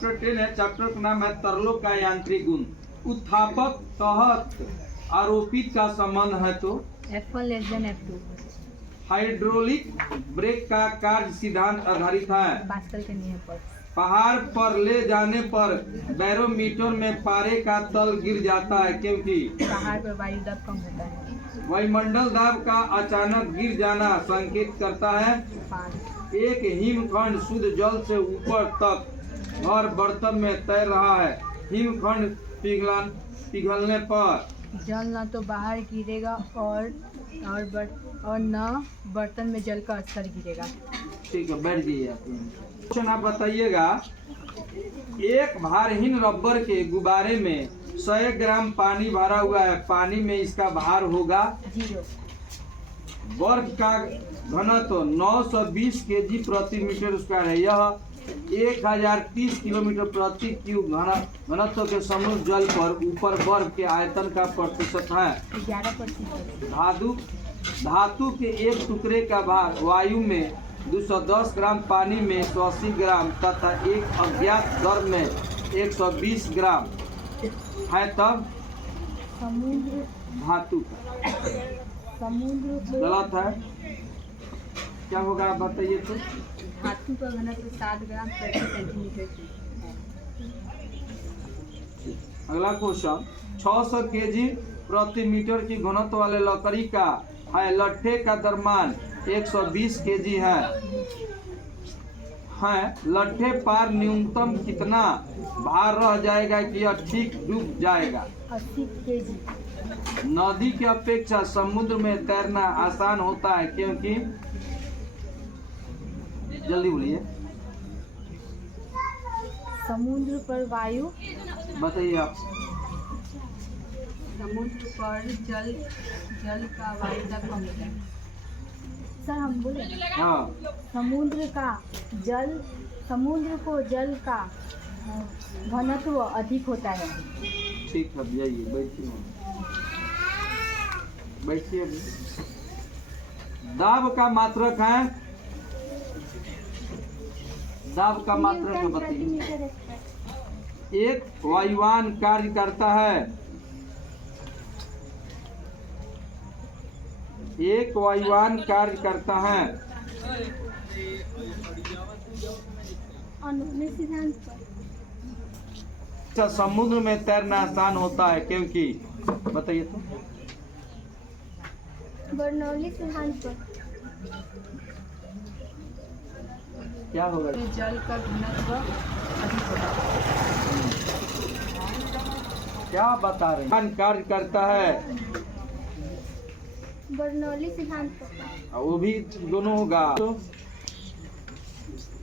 Chapter 10 है। Chapter का नाम है तरलों का यांत्रिक गुण। उत्थापक तहत आरोपित का संबंध है तो F1 less than F2 hydraulic brake का कार्य सिद्धांत आधारित है। पास्कल के नियम पर पहाड़ पर ले जाने पर बैरोमीटर में पारे का तल गिर जाता है क्योंकि पहाड़ पर वायु दाब कम होता है। वायुमंडल दाब का अचानक गिर जाना संकेत करता है पानी एक हिमखंड शुद्ध जल से ऊपर तक और बर्तन में तैर रहा है। हिमखंड पिघलने पर जल न तो बाहर गिरेगा और न बर्तन में जल का स्तर गिरेगा। ठीक है, बैठ जाइए। क्वेश्चन आप बताइएगा, एक भारहीन रबर के गुब्बारे में 100 ग्राम पानी भरा हुआ है। पानी में इसका भार होगा 0। बर्फ का घनत्व 920 केजी प्रति मीटर स्क्वायर है। यह 1030 किलोमीटर प्रति क्यूब घनत्व के समुद्र जल पर ऊपर बर्फ के आयतन का प्रतिशत है। 11%। धातु के एक टुकड़े का भार वायु में 210 ग्राम, पानी में 180 ग्राम तथा एक अज्ञात द्रव में 120 ग्राम है। तब समुद्र धातु गलत है, क्या होगा आप बताइए तो। धातु का घनत्व 7 ग्राम प्रति सेंटीमीटर। अगला क्वेश्चन, 600 केजी प्रति मीटर की घनत्व वाले लकड़ी का है लट्ठे का द्रव्यमान 120 केजी है। लट्ठे पर न्यूनतम कितना भार रह जाएगा कि यह ठीक डूब जाएगा? 80 केजी। नदी की अपेक्षा समुद्र में तैरना आसान होता है क्योंकि, जल्दी बोलिए। समुद्र पर वायु, बताइए आप। समुद्र पर जल का वायु दाब कम होता है। सर हम बोले हाँ, समुद्र को जल का घनत्व अधिक होता है। ठीक है, जाइए बैठिए। दाब का मात्रक है, दाब का मात्रक बताइए। एक वायुयान कार्य करता है, एक वायुयान कार्य करता है। अच्छा, समुद्र में तैरना आसान होता है क्योंकि, बताइए तो। बर्नौली सिद्धांत पर क्या होगा? जल का घनत्व अधिक होता है। क्या बता रहे हैं? कार्य करता है, बर्नौली सिद्धांत पर वो भी दोनों होगा। तो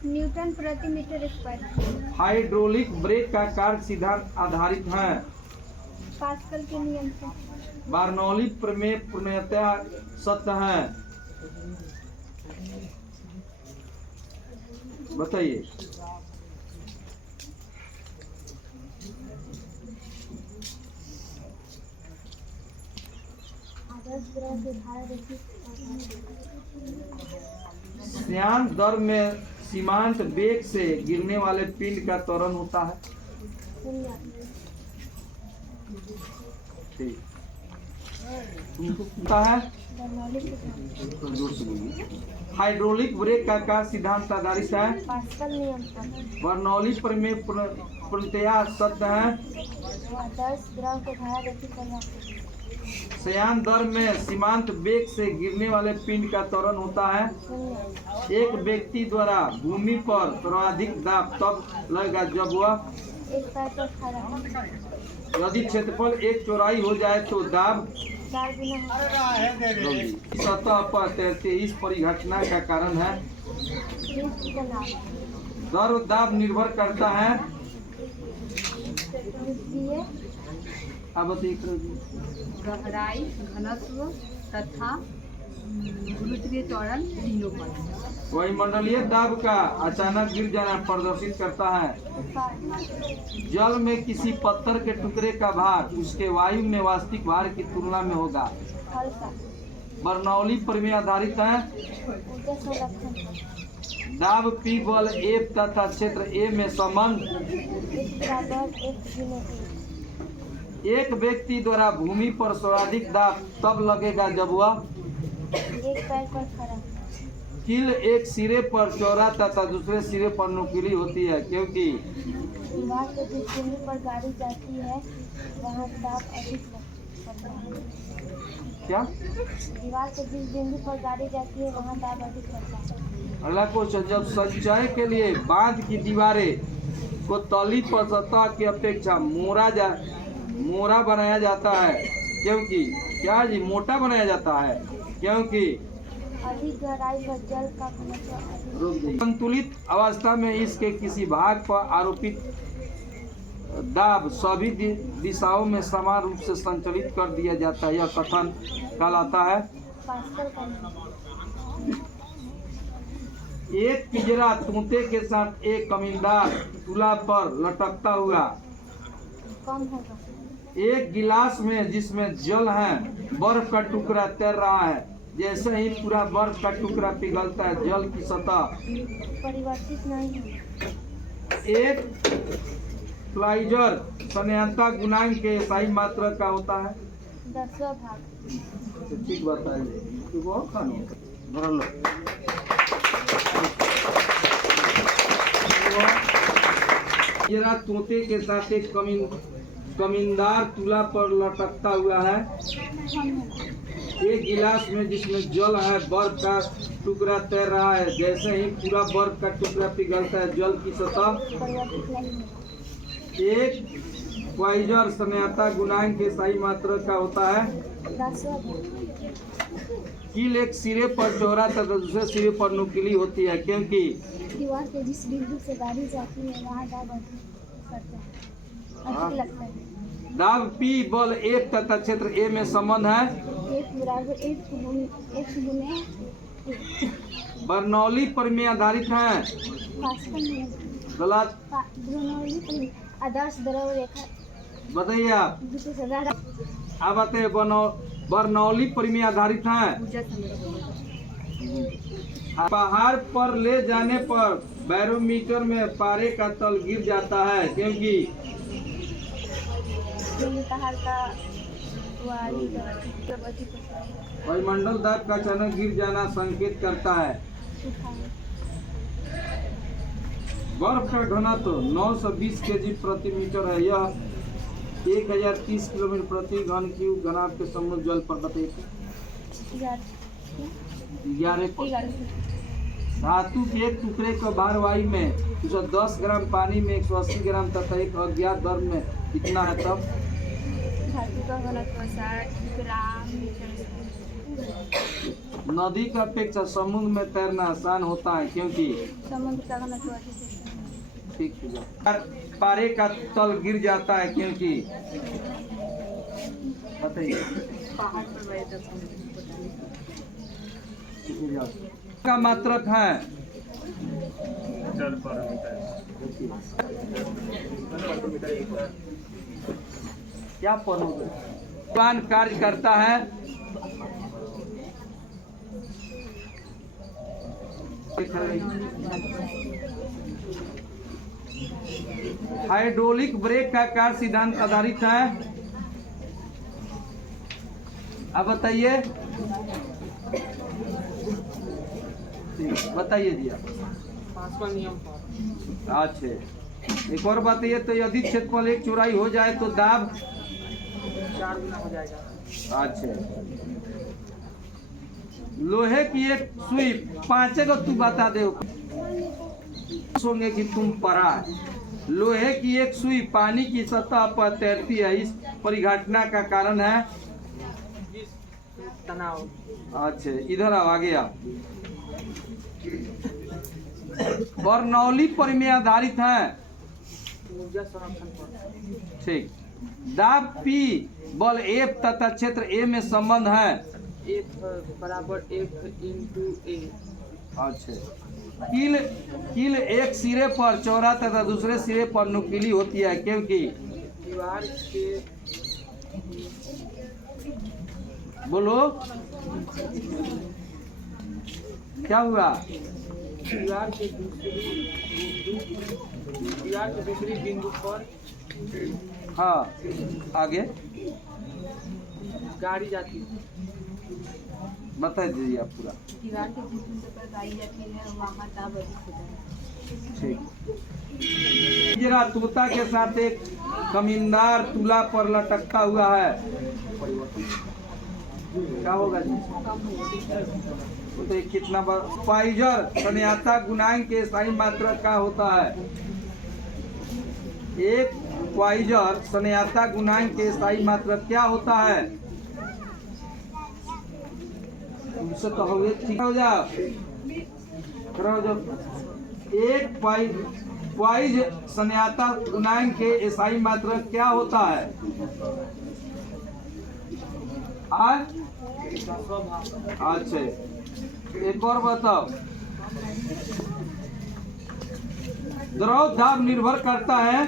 न्यूटन प्रति मीटर स्क्वायर। हाइड्रोलिक ब्रेक का कार्य सिद्धांत आधारित है पास्कल के नियम से। बर्नौली प्रमेय पूर्णतया सत्य है। बताइए। श्यान दर में सीमांत वेग से गिरने वाले पिंड का त्वरण होता है। ठीक होता है। हाइड्रोलिक ब्रेक का कार्य सिद्धांत आधारित है पास्कल नियम पर। बर्नौली प्रमेय पूर्णतया सत्य है। 10 ग्राम के धारा श्यान दर में सीमांत वेग से गिरने वाले पिंड का त्वरण होता है। एक व्यक्ति द्वारा भूमि पर सर्वाधिक दाब तब लगेगा जब वह एक पैर पर खड़ा है। यदि क्षेत्रफल एक चौड़ाई हो जाए तो दाब 4 गुना होगी। सतह पर तैरते इस परिघटना का कारण है। दर दाब निर्भर करता है। अब गहराई, घनत्व तथा गुरुत्वीय त्वरण तीनों पर। वायुमंडलीय दाब का अचानक गिर जाना प्रदर्शित करता है जल में किसी पत्थर के टुकड़े का भार उसके वायु में वास्तविक भार की तुलना में होगा। बर्नौली प्रमेय आधारित है। दाब P बल F तथा क्षेत्र A में संबंध। H बराबर F गुने A। एक व्यक्ति द्वारा भूमि पर सर्वाधिक दाब तब लगेगा जब वह एक पैर पर खड़ा। कील एक सिरे पर चौड़ा तथा दूसरे सिरे पर नुकीली होती है, क्योंकि दीवार के जिस बिंदु पर गाड़ी जाती है वहाँ दाब अधिक पड़ता है। क्या दीवार के जिस बिंदु पर गाड़ी जाती है वहाँ दाब अधिक पड़ता है। अगला क्वेश्चन, जब संचय के लिए बांध की दीवारें को तली पर सतह की अपेक्षा मोटा बनाया जाता है, क्योंकि क्या जी मोटा बनाया जाता है, क्योंकि अधिक गहराई पर जल का घनत्व अधिक। संतुलित अवस्था में इसके किसी भाग पर आरोपित दाब सभी दिशाओं में समान रूप से संचालित कर दिया जाता है। यह कथन कहलाता है। पास्कल का नियम। एक पिंजरा तोते के साथ एक कमीनदार तुला पर लटकता हुआ। कम होगा। एक गिलास में जिसमें जल है, बर्फ का टुकड़ा तैर रहा है। जैसे ही पूरा बर्फ का टुकड़ा पिघलता है, जल की सतह परिवर्तित नहीं है। एक प्लाइजर सन्यता गुणांक के सही मात्रा का होता है। 10वां भाग। ठीक बताइए। बहुत खानी भर लो। जरा तोते के साथ एक कमीनदार तुला पर लटकता हुआ है। एक गिलास में जिसमें जल है, बर्फ का टुकड़ा तैर रहा है। जैसे ही पूरा बर्फ का टुकड़ा पिघलता है, जल की सतह परिवर्तित नहीं है। एक प्लाइजर सन्यता गुणांक के सही मात्रा का होता है। 10वां भाग। कील एक सिरे पर चौड़ा तथा दूसरे सिरे पर नुकीली होती है, क्योंकि दीवार के जिस बिंदु से गाड़ी जाती है वहाँ दाब अधिक पड़ता है, अधिक लगता है। दाब P बल F तथा क्षेत्र A में संबंध है। F बराबर F गुने A। बर्नौली पर में आधारित है। पास्कल नियम। गलत। बर्नौली पर आदर्श द्रव रेखा बताइए आप। विशेष आधार। आप बताइए बर्नौली पर में आधारित है। पहाड़ पर ले जाने पर बैरोमीटर में पारे का तल गिर जाता है, क्योंकि पहाड़ का अधिक होता है। वायुमंडल दाब का अचानक गिर जाना संकेत करता है। बर्फ का घनत्व 920 केजी प्रति मीटर है। यह 1030 किलोमीटर प्रति घन क्यूब घनाभ के समुद्र जल पर बताइए। 11 धातु के एक टुकड़े का भार वायु में 210 ग्राम, पानी में 180 ग्राम तथा एक अज्ञात द्रव में कितना है तब? धातु का घनत्व 60 ग्राम नदी की अपेक्षा समुद्र में तैरना आसान होता है, क्योंकि समुद्र का घनत्व अधिक होता है। ठीक है। पारे का तल गिर जाता है, क्योंकि बताइए। का मात्रक है। क्या पढ़ोगे? प्लान कार्य करता है। हाइड्रोलिक ब्रेक का कार्य सिद्धांत आधारित है। अब बताइए। बताइए जी आप। पांचवा नियम। अच्छा, एक और बात ये, तो यदि क्षेत्रफल एक चौड़ाई हो जाए तो दाब 4 गुना हो जाएगा। अच्छा, लोहे की एक सुई 5 को तू बता दे सोंगे कि तुम पढ़ा है। लोहे की एक सुई पानी की सतह पर तैरती है। इस परिघटना का कारण है तनाव। अच्छा, इधर आओ, आगे आओ। बर्नौली पर में आधारित है। ऊर्जा संरक्षण पर। ठीक। दाब P बल F तथा क्षेत्र A में संबंध है। F बराबर F इंटू A। अच्छा, कील एक सिरे पर चौड़ा तथा दूसरे सिरे पर नुकीली होती है, क्योंकि दीवार के बोलो क्या हुआ? दीवार के दूसरी बिंदु पर हाँ, आगे गाड़ी जाती है। बता दीजिए आप पूरा। दीवार के जिस बिंदु पर गाड़ी जाती है वहाँ दाब अधिक होता है। ठीक। जरा तोता के साथ एक कमिंदार तुला पर लटकता हुआ है, क्या होगा जी? तो ये कितना बार पाइजर सन्याता गुणांक के स्थायी मात्रा का होता है? एक पाइजर सन्याता गुणांक के स्थायी मात्रा क्या होता है? तुमसे तो हो ठीक हो जाओ, खड़ा हो जाओ। एक पाइज सन्याता गुणांक के स्थायी मात्रा क्या होता है? अच्छा, एक और बताओ। द्रव दाब निर्भर करता है,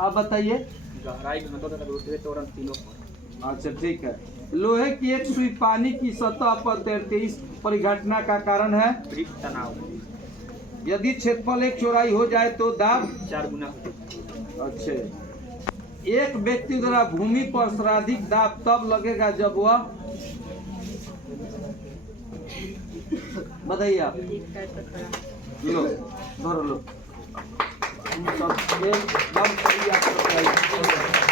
आप बताइए। गहराई, घनत्व तथा दूसरे त्वरण तीनों पर। अच्छा ठीक है। लोहे की एक सुई पानी की सतह पर तैरते इस परिघटना का कारण है? तनाव। यदि क्षेत्रफल एक चौड़ाई हो जाए तो दाब 4 गुना होता है। अच्छे। एक व्यक्ति द्वारा भूमि पर सर्वाधिक दाब तब लगेगा जब वह, बताइए आप। एक पैर पर खड़ा। लो, धरो लो। सब एकदम सही आपका